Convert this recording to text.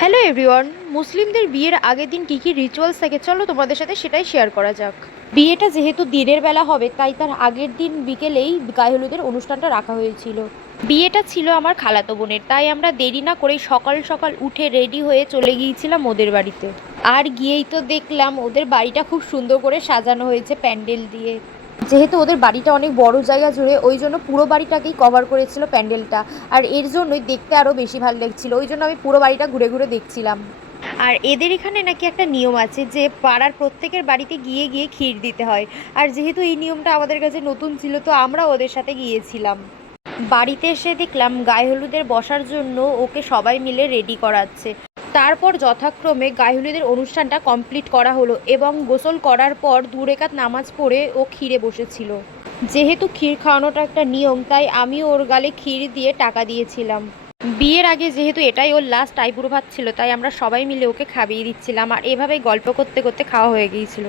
Hello everyone. মুসলিমদের বিয়ের আগের দিন কী কী রিচুয়ালস থাকে চলো তোমাদের সাথে সেটাই শেয়ার করা যাক। বিয়েটা যেহেতু দিনের বেলা হবে তাই তার আগের দিন বিকেলেই গায়ে হলুদের অনুষ্ঠানটা রাখা হয়েছিল। বিয়েটা ছিল আমার খালাতো বোনের, তাই আমরা দেরি না করেই সকাল সকাল উঠে রেডি হয়ে চলে গিয়েছিলাম ওদের বাড়িতে। আর গিয়েই তো দেখলাম ওদের বাড়িটা খুব সুন্দর করে সাজানো হয়েছে প্যান্ডেল দিয়ে। যেহেতু ওদের বাড়িটা অনেক বড় জায়গা জুড়ে, ওই জন্য পুরো বাড়িটাকেই কভার করেছিল প্যান্ডেলটা। আর এর জন্যই দেখতে আরও বেশি ভালো লাগছিল, ওই জন্য আমি পুরো বাড়িটা ঘুরে ঘুরে দেখছিলাম। আর এদের এখানে নাকি একটা নিয়ম আছে যে পাড়ার প্রত্যেকের বাড়িতে গিয়ে গিয়ে ক্ষীর দিতে হয়। আর যেহেতু এই নিয়মটা আমাদের কাছে নতুন ছিল, তো আমরা ওদের সাথে গিয়েছিলাম। বাড়িতে এসে দেখলাম গায়ে হলুদের বসার জন্য ওকে সবাই মিলে রেডি করাচ্ছে। তারপর যথাক্রমে গায়ে হলুদের অনুষ্ঠানটা কমপ্লিট করা হলো এবং গোসল করার পর 2 রেকাত নামাজ পড়ে ও ক্ষীরে বসেছিল। যেহেতু ক্ষীর খাওয়ানোটা একটা নিয়ম, তাই আমি ওর গালে ক্ষীর দিয়ে টাকা দিয়েছিলাম। বিয়ের আগে যেহেতু এটাই ওর লাস্ট আইবুড়ো ভাত ছিল, তাই আমরা সবাই মিলে ওকে খাইয়ে দিচ্ছিলাম, আর এভাবেই গল্প করতে করতে খাওয়া হয়ে গিয়েছিল।